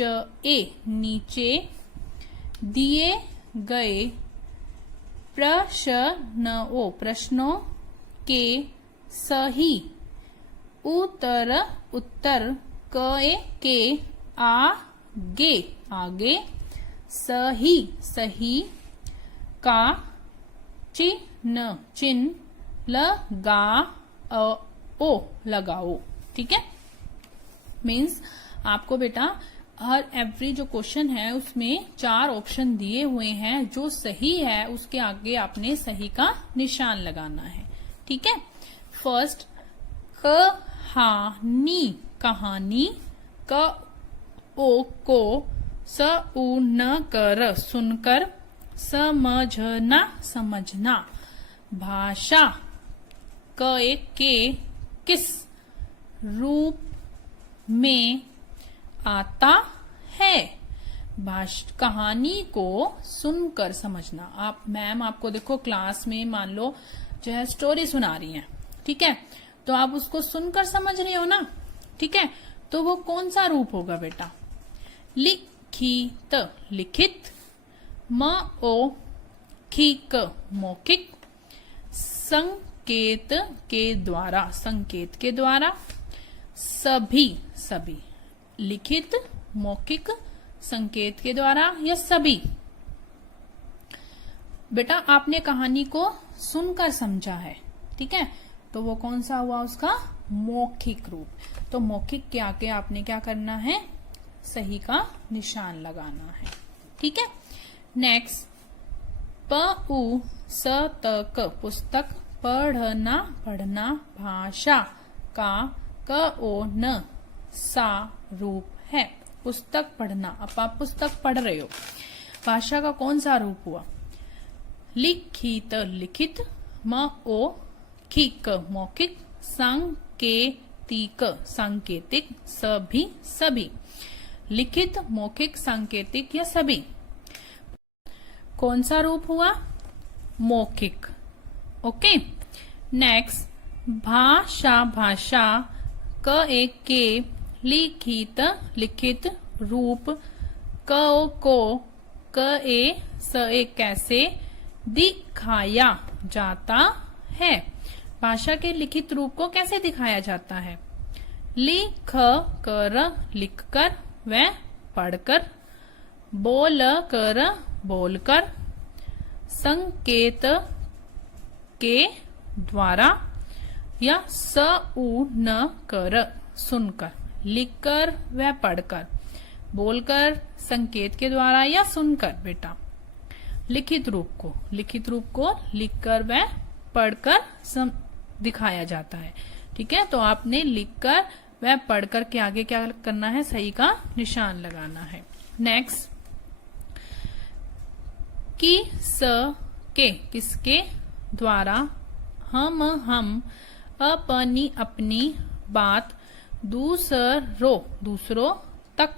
ए नीचे दिए गए प्रश्नों के सही उत्तर के आगे सही का चिन्ह लगाओ। ठीक है, मीन्स आपको बेटा हर एवरी जो क्वेश्चन है उसमें 4 ऑप्शन दिए हुए हैं, जो सही है उसके आगे आपने सही का निशान लगाना है। ठीक है, फर्स्ट कहानी क ओ को स उ न कर सुनकर समझना भाषा के किस रूप में आता है। कहानी को सुनकर समझना। आप मैम आपको देखो क्लास में मान लो जो है स्टोरी सुना रही हैं, ठीक है, तो आप उसको सुनकर समझ रहे हो ना। ठीक है, तो वो कौन सा रूप होगा बेटा? लिखित लिखित, मौखिक मौखिक, संकेत के द्वारा, सभी सभी। लिखित, मौखिक, संकेत के द्वारा या सभी। बेटा आपने कहानी को सुनकर समझा है, ठीक है, तो वो कौन सा हुआ? उसका मौखिक रूप। तो मौखिक के आगे आपने क्या करना है? सही का निशान लगाना है। ठीक है, नेक्स्ट पुस्तक पुस्तक, पढ़ना पढ़ना, भाषा का न सा रूप है। पुस्तक पढ़ना, अब आप पुस्तक पढ़ रहे हो, भाषा का कौन सा रूप हुआ? लिखित लिखित, मौखिक मौखिक, सांकेतिक सांकेतिक, सभी सभी। लिखित, मौखिक, सांकेतिक या सभी। कौन सा रूप हुआ? मौखिक। ओके, नेक्स्ट भाषा भाषा के लिखित लिखित रूप को कैसे दिखाया जाता है। भाषा के लिखित रूप को कैसे दिखाया जाता है? लिख कर व पढ़कर, बोलकर, संकेत के द्वारा या कर सुनकर। लिखकर व पढ़कर, बोलकर, संकेत के द्वारा या सुनकर। बेटा लिखित रूप को लिखकर व पढ़कर दिखाया जाता है। ठीक है, तो आपने लिखकर व पढ़कर के आगे क्या करना है? सही का निशान लगाना है। नेक्स्ट किसके द्वारा हम अपनी बात दूसरों तक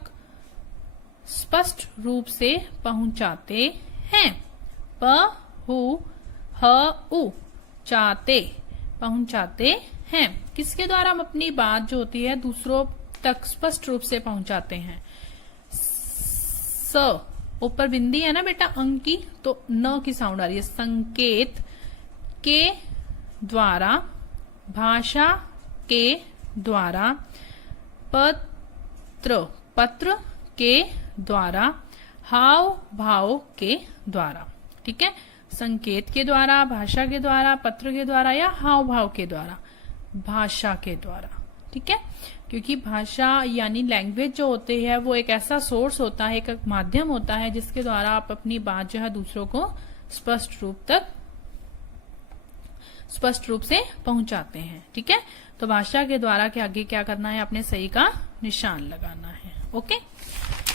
स्पष्ट रूप से पहुंचाते हैं। पहुंचाते हैं। किसके द्वारा हम अपनी बात जो होती है दूसरों तक स्पष्ट रूप से पहुंचाते हैं? ऊपर बिंदी है ना बेटा अंक की, तो न की साउंड आ रही है। संकेत के द्वारा, भाषा के द्वारा, पत्र के द्वारा, हाव भाव के द्वारा। ठीक है, संकेत के द्वारा, भाषा के द्वारा, पत्र के द्वारा या हाव भाव के द्वारा। भाषा के द्वारा। ठीक है, क्योंकि भाषा यानी लैंग्वेज जो होती है वो एक ऐसा सोर्स होता है, एक माध्यम होता है जिसके द्वारा आप अपनी बात जो है दूसरों को स्पष्ट रूप से पहुंचाते हैं। ठीक है, तो भाषा के द्वारा के आगे क्या करना है? आपने सही का निशान लगाना है। Okay,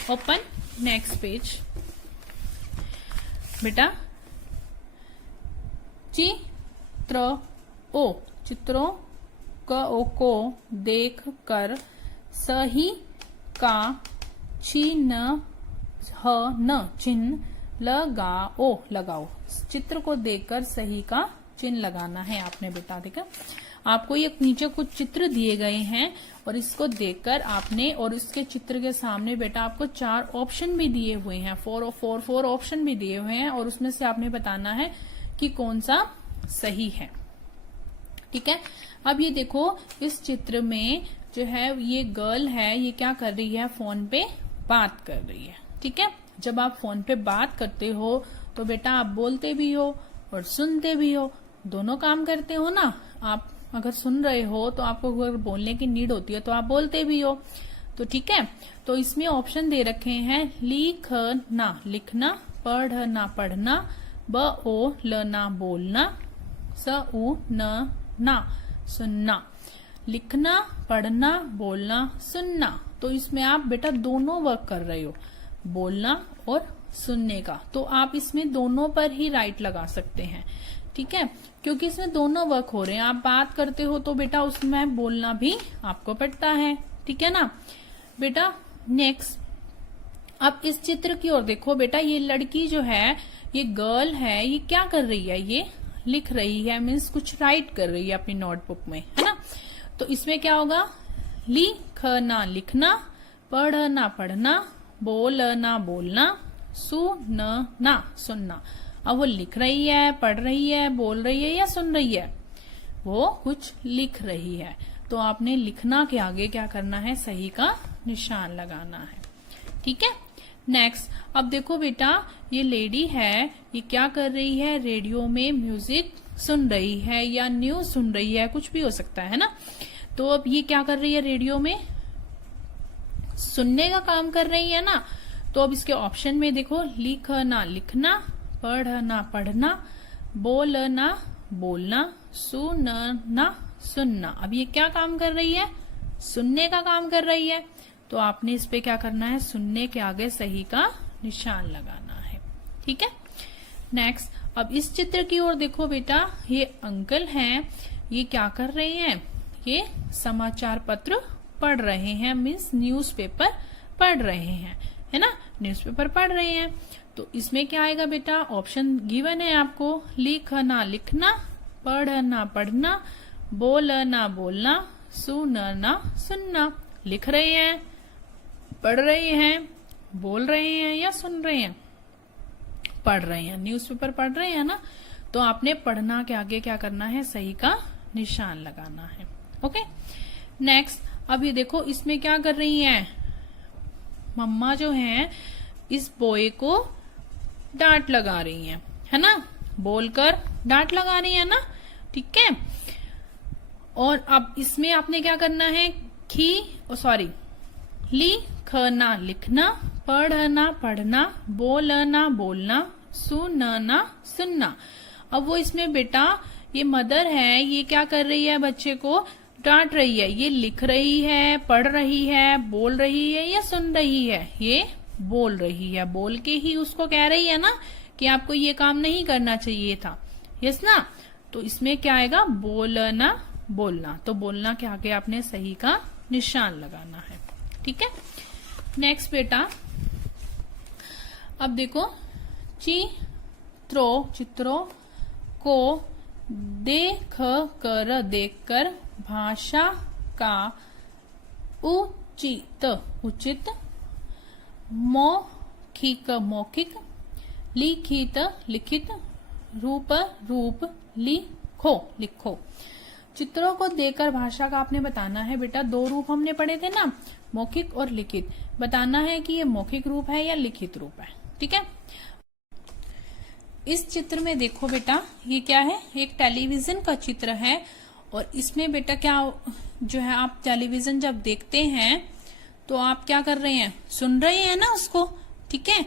open next page. बेटा चित्रों को देख कर सही का चिन्ह लगाओ। चित्र को देखकर सही का चिन्ह लगाना है आपने बेटा। ठीक है, आपको ये नीचे कुछ चित्र दिए गए हैं और इसको देखकर आपने, और इसके चित्र के सामने बेटा आपको 4 ऑप्शन भी दिए हुए हैं, 4 ऑप्शन भी दिए हुए हैं, और उसमें से आपने बताना है कि कौन सा सही है। ठीक है, अब ये देखो इस चित्र में जो है ये गर्ल है, ये क्या कर रही है, फोन पे बात कर रही है। ठीक है, जब आप फोन पे बात करते हो तो बेटा आप बोलते भी हो और सुनते भी हो, दोनों काम करते हो ना। आप अगर सुन रहे हो तो आपको अगर बोलने की नीड होती है तो आप बोलते भी हो। तो ठीक है, तो इसमें ऑप्शन दे रखे हैं लिखना लिखना, पढ़ना पढ़ना, बोलना बोलना, सुनना सुनना। लिखना, पढ़ना, बोलना, सुनना। तो इसमें आप बेटा दोनों वर्क कर रहे हो, बोलना और सुनने का, तो आप इसमें दोनों पर ही राइट लगा सकते हैं। ठीक है, क्योंकि इसमें दोनों वर्क हो रहे हैं। आप बात करते हो तो बेटा उसमें बोलना भी आपको पड़ता है। ठीक है ना बेटा। नेक्स्ट, अब इस चित्र की ओर देखो बेटा, ये लड़की जो है, ये गर्ल है, ये क्या कर रही है, ये लिख रही है, मीन्स कुछ राइट कर रही है अपनी नोटबुक में, है ना। तो इसमें क्या होगा, लिखना लिखना, पढ़ना पढ़ना, बोलना बोलना, सुनना सुनना। अब वो लिख रही है, पढ़ रही है, बोल रही है या सुन रही है, वो कुछ लिख रही है। तो आपने लिखना के आगे क्या करना है, सही का निशान लगाना है। ठीक है। नेक्स्ट, अब देखो बेटा ये लेडी है, ये क्या कर रही है, रेडियो में म्यूजिक सुन रही है या न्यूज सुन रही है, कुछ भी हो सकता है ना। तो अब ये क्या कर रही है, रेडियो में सुनने का काम कर रही है ना। तो अब इसके ऑप्शन में देखो, लिखना लिखना, पढ़ना पढ़ना, बोलना बोलना, सुनना सुनना। अब ये क्या काम कर रही है, सुनने का काम कर रही है। तो आपने इस पे क्या करना है, सुनने के आगे सही का निशान लगाना है। ठीक है। नेक्स्ट, अब इस चित्र की ओर देखो बेटा, ये अंकल हैं, ये क्या कर रहे हैं, ये समाचार पत्र पढ़ रहे हैं, मीन्स न्यूज़पेपर पढ़ रहे हैं, है ना, न्यूज़पेपर पढ़ रहे हैं। तो इसमें क्या आएगा बेटा, ऑप्शन गिवन है आपको, लिखना लिखना, पढ़ना पढ़ना, बोलना बोलना, सुनना सुनना। लिख रहे हैं, पढ़ रहे हैं, बोल रहे हैं या सुन रहे हैं, पढ़ रहे हैं, न्यूज़पेपर पढ़ रहे हैं ना। तो आपने पढ़ना के आगे क्या करना है, सही का निशान लगाना है। ओके। नेक्स्ट, अब ये देखो इसमें क्या कर रही हैं, मम्मा जो हैं इस बॉय को डांट लगा रही हैं, है ना, बोलकर डांट लगा रही है ना। ठीक है। और अब इसमें आपने क्या करना है, लिखना लिखना, पढ़ना पढ़ना, बोलना बोलना, सुनना सुनना। अब वो इसमें बेटा ये मदर है, ये क्या कर रही है, बच्चे को डांट रही है। ये लिख रही है, पढ़ रही है, बोल रही है या सुन रही है, ये बोल रही है। बोल के ही उसको कह रही है ना कि आपको ये काम नहीं करना चाहिए था, यस ना। तो इसमें क्या आएगा, बोलना बोलना। तो बोलना के आगे आपने सही का निशान लगाना है। ठीक है। नेक्स्ट बेटा, अब देखो, चित्रों को देखकर भाषा का उचित मौखिक लिखित रूप लिखो। चित्रों को देखकर भाषा का आपने बताना है बेटा, 2 रूप हमने पढ़े थे ना, मौखिक और लिखित। बताना है कि ये मौखिक रूप है या लिखित रूप है। ठीक है। इस चित्र में देखो बेटा, ये क्या है, एक टेलीविजन का चित्र है। और इसमें बेटा क्या जो है, आप टेलीविजन जब देखते हैं तो आप क्या कर रहे हैं, सुन रहे हैं ना उसको। ठीक है।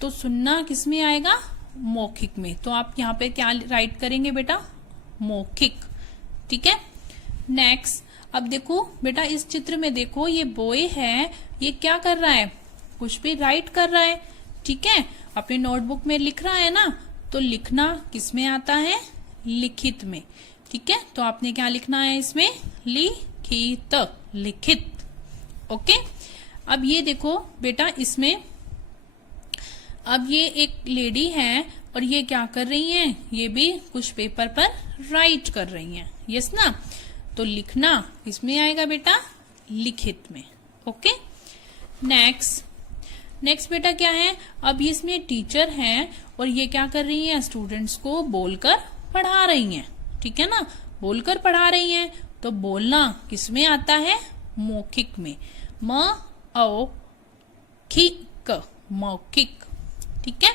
तो सुनना किस में आएगा, मौखिक में। तो आप यहाँ पे क्या राइट करेंगे बेटा, मौखिक। ठीक है। नेक्स्ट, अब देखो बेटा इस चित्र में देखो, ये बॉय है, ये क्या कर रहा है, कुछ भी राइट कर रहा है। ठीक है, अपनी नोटबुक में लिख रहा है ना। तो लिखना किस में आता है, लिखित में। ठीक है। तो आपने क्या लिखना है इसमें, लिखित। ओके। अब ये देखो बेटा, इसमें अब ये एक लेडी है और ये क्या कर रही हैं, ये भी कुछ पेपर पर राइट कर रही हैं, यस ना। तो लिखना इसमें आएगा बेटा लिखित में। ओके, नेक्स्ट बेटा क्या है, अब इसमें टीचर हैं और ये क्या कर रही हैं, स्टूडेंट्स को बोलकर पढ़ा रही हैं। ठीक है ना, बोलकर पढ़ा रही हैं, तो बोलना किसमें आता है, मौखिक में। खिक, मौखिक। ठीक है,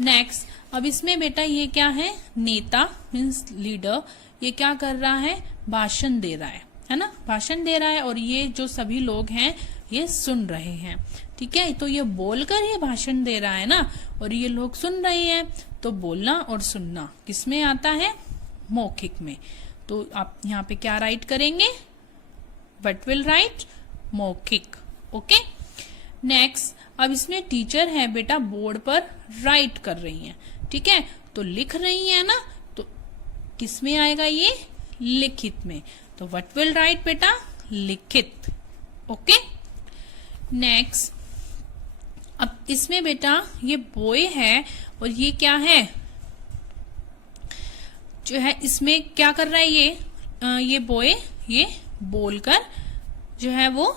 नेक्स्ट अब इसमें बेटा ये क्या है, नेता मीन्स लीडर, ये क्या कर रहा है, भाषण दे रहा है ना, भाषण दे रहा है और ये जो सभी लोग हैं ये सुन रहे हैं। ठीक है, तो ये बोलकर ये भाषण दे रहा है ना और ये लोग सुन रहे हैं, तो बोलना और सुनना किसमें आता है, मौखिक में। तो आप यहाँ पे क्या राइट करेंगे, व्हाट विल राइट, मौखिक। ओके, नेक्स्ट अब इसमें टीचर है बेटा, बोर्ड पर राइट कर रही हैं। ठीक है, तो लिख रही है ना, तो किसमें आएगा ये, लिखित में। तो व्हाट विल राइट बेटा, लिखित। ओके, नेक्स्ट अब इसमें बेटा ये बॉय है और ये क्या है, जो है इसमें क्या कर रहा है, ये बॉय ये बोलकर जो है वो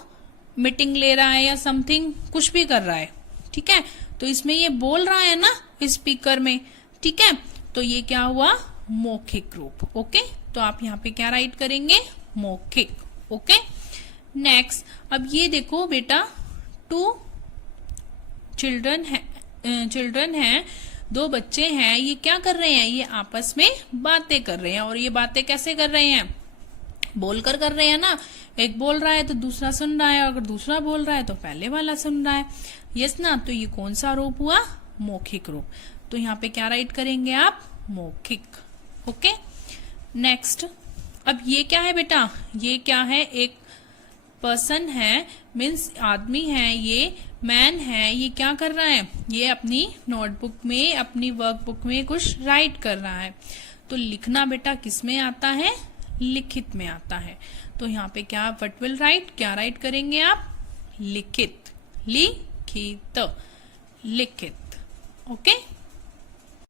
मीटिंग ले रहा है या समथिंग कुछ भी कर रहा है। ठीक है, तो इसमें ये बोल रहा है ना स्पीकर में। ठीक है, तो ये क्या हुआ, मौखिक रूप। ओके, तो आप यहाँ पे क्या राइट करेंगे, मौखिक। ओके, नेक्स्ट अब ये देखो बेटा, 2 चिल्ड्रन है, 2 बच्चे हैं, ये क्या कर रहे हैं, ये आपस में बातें कर रहे हैं। और ये बातें कैसे कर रहे हैं, बोलकर कर रहे हैं ना, एक बोल रहा है तो दूसरा सुन रहा है, अगर दूसरा बोल रहा है तो पहले वाला सुन रहा है। यस ना, तो ये कौन सा रूप हुआ, मौखिक रूप। तो यहाँ पे क्या राइट करेंगे आप, मौखिक। ओके, नेक्स्ट अब ये क्या है बेटा, ये क्या है, एक पर्सन है मीन्स आदमी है, ये मैन है, ये क्या कर रहा है, ये अपनी नोटबुक में, अपनी वर्कबुक में कुछ राइट कर रहा है। तो लिखना बेटा किसमें आता है, लिखित में आता है। तो यहाँ पे क्या, व्हाट विल राइट, क्या राइट करेंगे आप, लिखित, लिखित, लिखित। ओके।